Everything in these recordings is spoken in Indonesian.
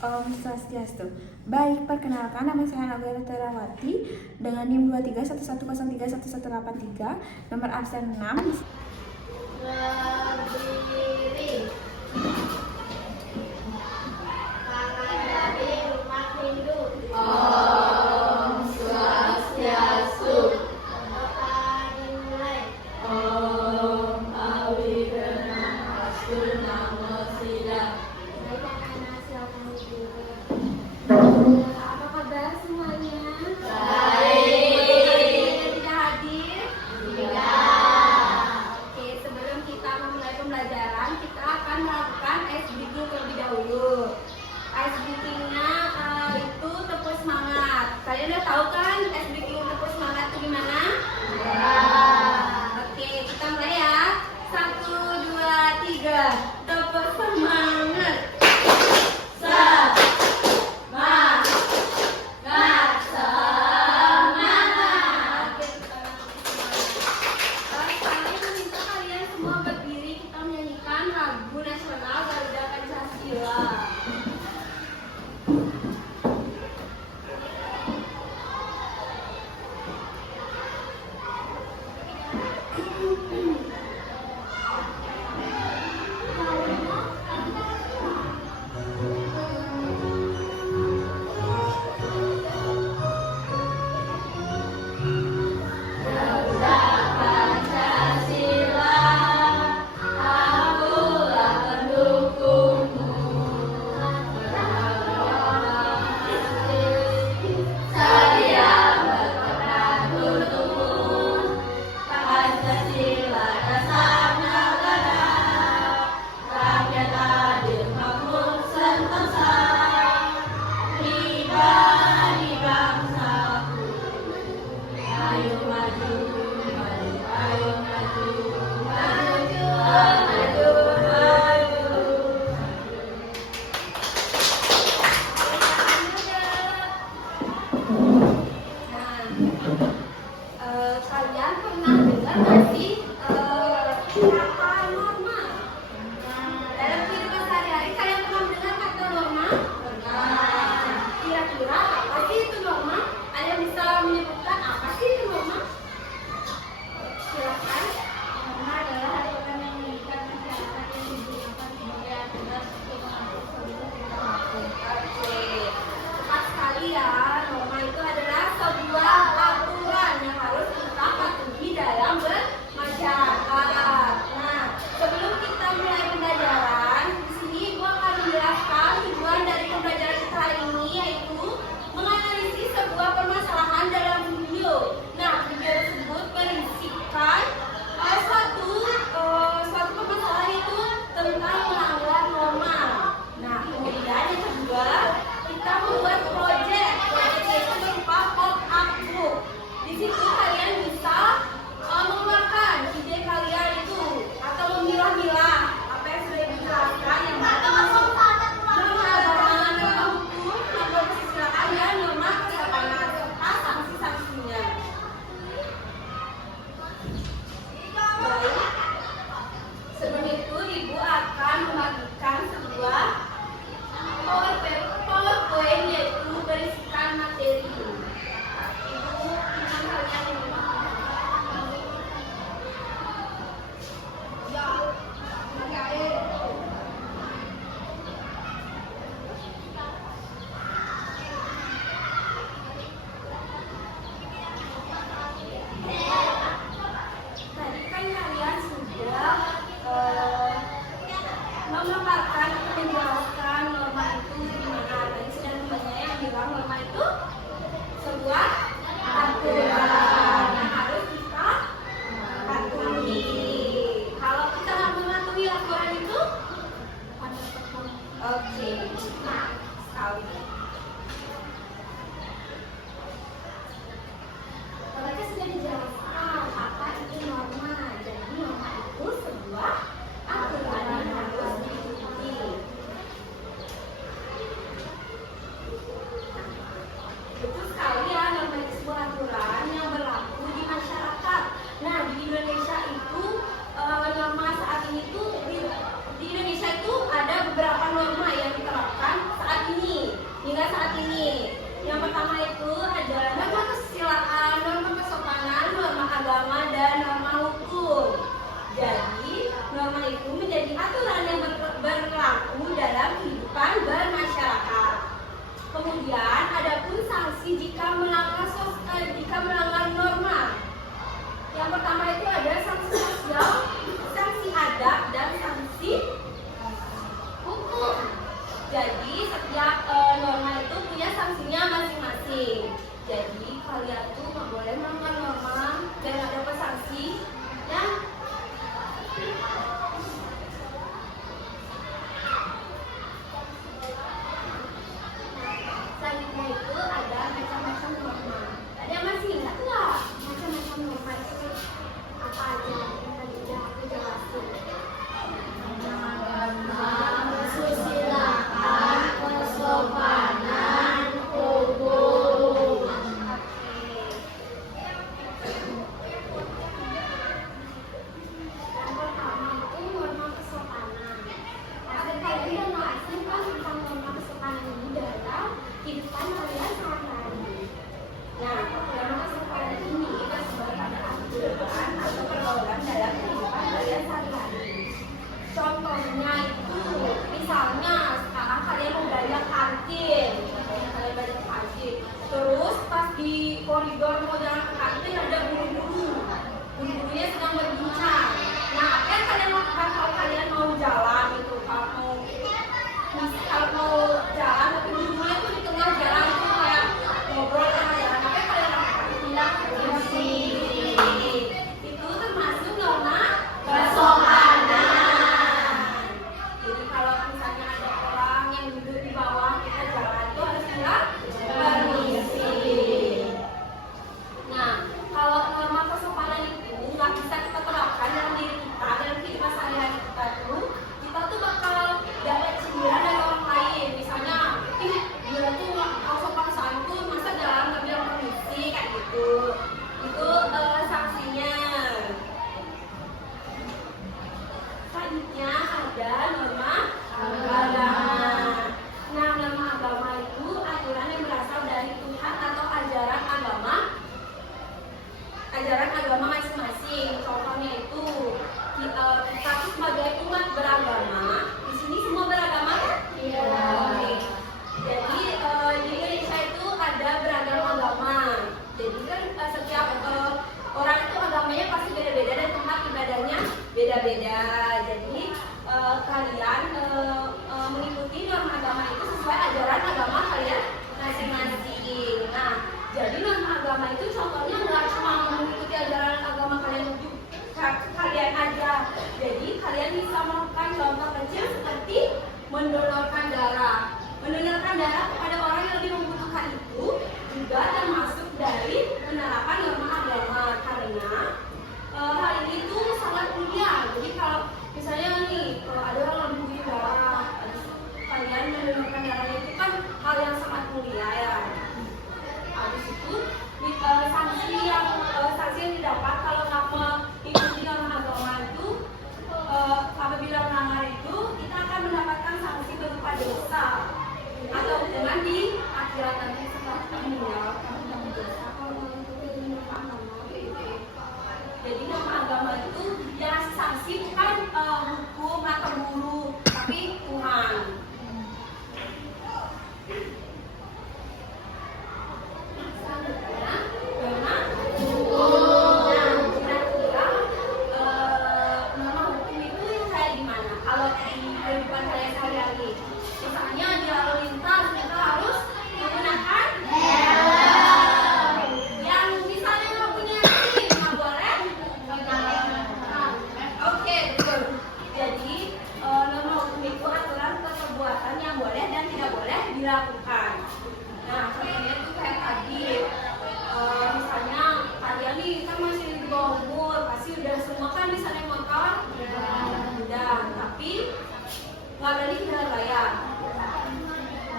Om Swastiastu. Baik, perkenalkan nama saya Nagara Terawati dengan NIM 2311031183, nomor absen 6. Berdiri. Tangan dari rumah Hindu. Om Swastiastu. Berdoa dimulai. Om Awigenastu Namo Siddham. Baik anak-anak, silakan duduk. Apa kabar semuanya? Baik. Tidak hadir? Tidak. Oke, sebelum kita memulai pembelajaran, kita akan melakukan ice breathing terlebih dahulu. Ice breathing-nya itu tepuk semangat. Kalian udah tahu kan ice breathing tepuk semangat itu gimana? Oke, kita mulai ya. 1, 2, 3. Tepuk semangat. Oke, kami meminta kalian semua berdiri, kita menyanyikan lagu nasional Garuda Pancasila. Pancasila, akulah pendukungmu. Saya berperan untukmu. Pancasila dasar negara, rakyat adil makmur sentosa, pribadi bangsaku. Ayo maju, maju, ayo maju, maju, maju, maju. Kalian pernah dengar nggak sih kata norma? Dalam kehidupan sehari-hari kalian pernah mendengar kata norma? Kira-kira apa sih itu norma? Ada yang bisa menyebutkan apa sih itu norma? Silakan. Norma adalah aturan yang mengikat masyarakat yang digunakan sebagai aturan untuk mengatur seluruh tingkah laku. Oke, tepat sekali ya. Norma itu adalah sebuah aturan yang harus kita patuhi dalam bermasyarakat. Nah, sebelum koridor mau jalan ke kaki itu ada buru-burunya sedang berbincang. Nah, apa yang kalian lakukan kalau kalian mau jalan itu, kalau mau jalan tapi buru-burunya itu di tengah jalan itu kayak ngobrol tengah jalan, apa yang kalian lakukan? Tidak berhenti. Itu termasuk norma kesopanan. Jadi kalau misalnya ada orang yang duduk di bawah kita jalan itu harus bilang permisi. Nah, kalau norma kesopanan itu nggak bisa kita terapkan dalam diri kita, dalam kehidupan sehari-hari kita tuh bakal dapat sindiran dari orang lain. Misalnya, dia tuh nggak sopan santun, masa jalan nggak bilang permisi kayak gitu. Itu sanksinya. Selanjutnya ada norma agama. Nah, norma agama itu aturan yang berasal dari Tuhan atau ajaran agama masing-masing. Contohnya itu kita tuh sebagai umat beragama. Di sini semua beragama kan? Iya. Oke. Jadi di Indonesia itu ada beragam agama. Jadi kan setiap orang itu agamanya pasti beda-beda dan tempat ibadahnya beda-beda. Jadi kalian mengikuti norma agama itu sesuai ajaran agama kalian masing-masing. Nah, jadi norma agama itu contohnya nggak cuma mengikuti ajaran agama kalian aja. Jadi kalian bisa melakukan contoh kecil seperti mendonorkan darah. Mendonorkan darah kepada orang yang lebih membutuhkan itu juga termasuk dari penerapan norma agama, karena hal ini tuh sangat mulia. Jadi kalau misalnya nih ada orang yang butuh darah, kalian mendonorkan darahnya itu kan hal yang sangat mulia ya. Habis itu sanksi yang didapat kalau nggak mengikuti norma agama itu, apabila melanggar itu kita akan mendapatkan sanksi berupa dosa atau hukuman di akhirat nanti setelah kita meninggal. Jadi norma agama itu yang sanksi bukan hukum atau guru, tapi Tuhan. Selanjutnya, norma hukum. Nah, kira-kira norma hukum itu yang kayak gimana? Kalau di kehidupan kalian sehari-hari, misalnya di lalu lintas kita harus menggunakan helm. Yang misalnya nggak punya SIM nggak boleh. Oke, betul. Jadi norma hukum itu aturan perbuatan yang boleh dan tidak boleh dilakukan. Nah, contohnya itu kayak tadi, misalnya kalian nih kan masih di bawah umur, pasti udah semua kan bisa naik motor, udah, tapi nggak berani jalan raya.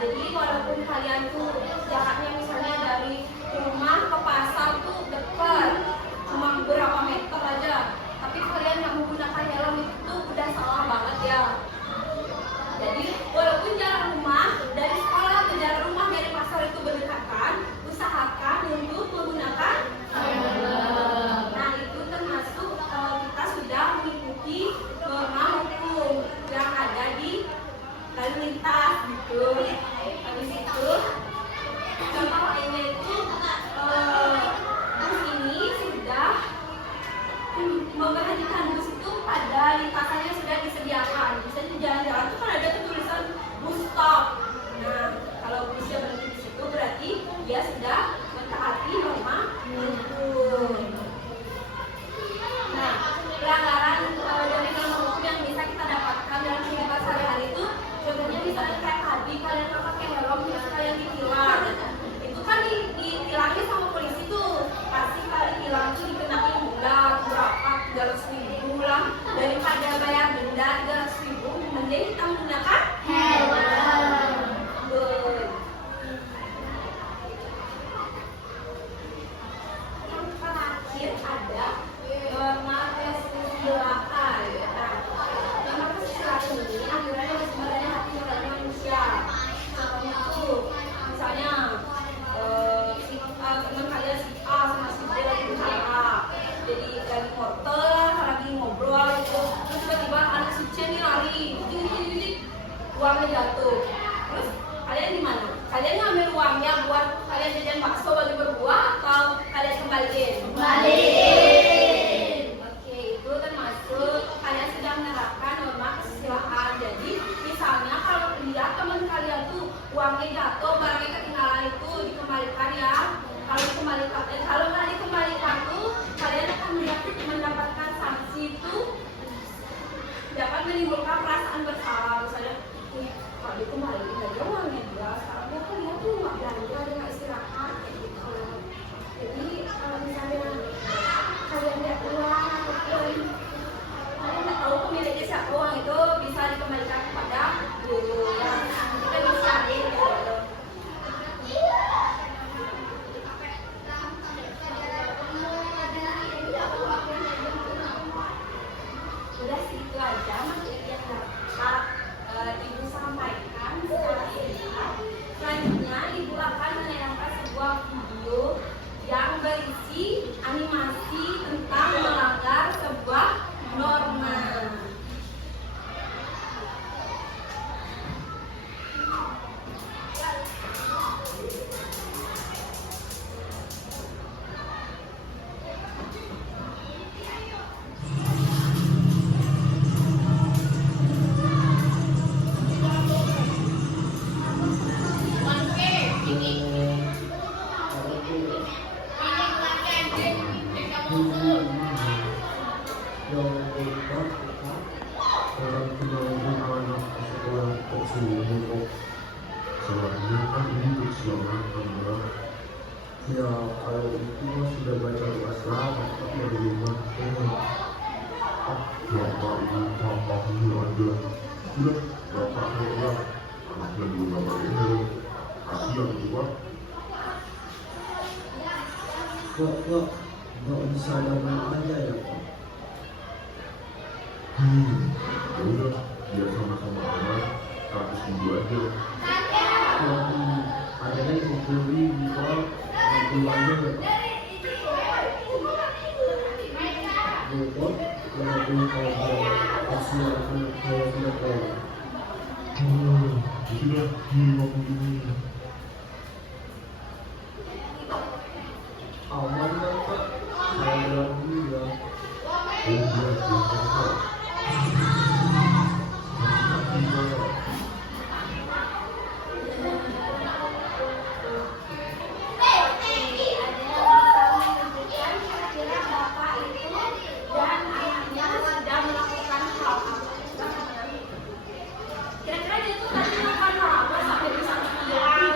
Jadi walaupun kalian tuh jaraknya misalnya dari rumah ke pasar tuh dekat, cuma beberapa meter aja, tapi kalian nggak menggunakan helm itu udah salah banget ya. Jadi walaupun jarak rumah dari sekolah ke jarak rumah dari pasar itu berdekatan, usahakan untuk menggunakan helm. Nah, itu termasuk kita sudah mengikuti norma hukum yang ada di lalu lintas gitu. Habis itu contoh lainnya itu bus ini sudah memberhentikan bus itu pada lintasannya sudah disediakan. Misalnya di jalan-jalan itu kan ada tulisan bus stop. Nah, kalau busnya berhenti di situ berarti dia sudah mentaati norma hukum. Nah, pelanggaran dari norma hukum yang bisa kita dapatkan dalam kehidupan sehari-hari itu, contohnya misalnya kayak tadi kalian nggak pakai helm terus kalian ditilang. Itu kan ditilangnya sama polisi tuh, pasti kalau ditilang tuh dikenain denda berapa 300.000 lah, daripada bayar denda 300.000 mending kita menggunakan helm. Yang terakhir ada norma kesusilaan. Nah, norma kesusilaan ini aturan yang bersumber dari hati nurani manusia. Contohnya tuh, misalnya teman kalian si A sama si B lagi bicara, jadi lagi motor, lagi ngobrol gitu, terus tiba-tiba anak si C nih lari, uangnya jatuh. Terus kalian gimana? Kalian ngambil uangnya buat kalian jajan bakso bagi berdua, atau atau kalian kembaliin? Kembaliin. Oke, itu termasuk kalian sudah menerapkan norma kesusilaan. Jadi misalnya kalau lihat teman kalian tuh uangnya jatuh, barangnya ketinggalan itu dikembalikan ya. Kalau nggak dikembalikan tuh kalian akan mendapatkan sanksi itu, dapat menimbulkan perasaan bersalah. Misalnya, kalau dikembalikan aja uangnya dia, sekarang dia kan dia tuh nggak belanja, dia nggak istirahat kayak gitu. Jadi kalau misalnya kalian lihat uang ataupun kalian nggak tahu pemiliknya siapa, uang itu bisa dikembalikan kepada guru ya. Kita bisa cari gitu. Udah sih itu aja materi yang dapat Ibu sampaikan secara singkat. Selanjutnya Ibu akan menayangkan sebuah video yang berisi animasi tentang melanggar sebuah norma. Selanjutnya kan ini persiapan karena ya kalau itu mah sudah baca doa selamat tapi ada rumah bapak ibu bapak ini ada sudah bapak orang anaknya juga bapak ini kasihan juga Kok nggak bisa damai aja ya Pak? ya udah biar sama-sama aman 100.000 aja Kalau ada yang kumpulin di Pak, kumpulnya ya Pak. Repot, kalau kasihan anak saya tidak tahu. ya sudah ini 50 ini Aman kan Pak? Saya bilang dulu ya. oh iya silakan Kira-kira dia tuh tadi makan apa sampai bisa bilang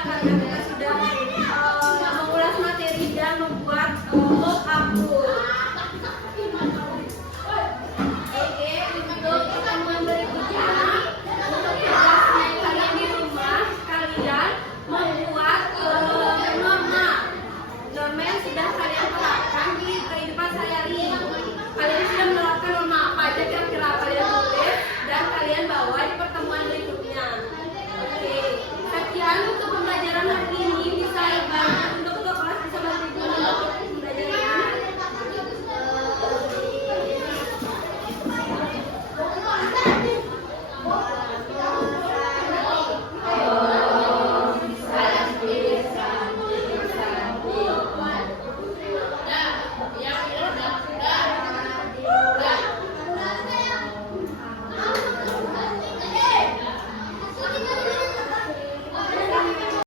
karena kita sudah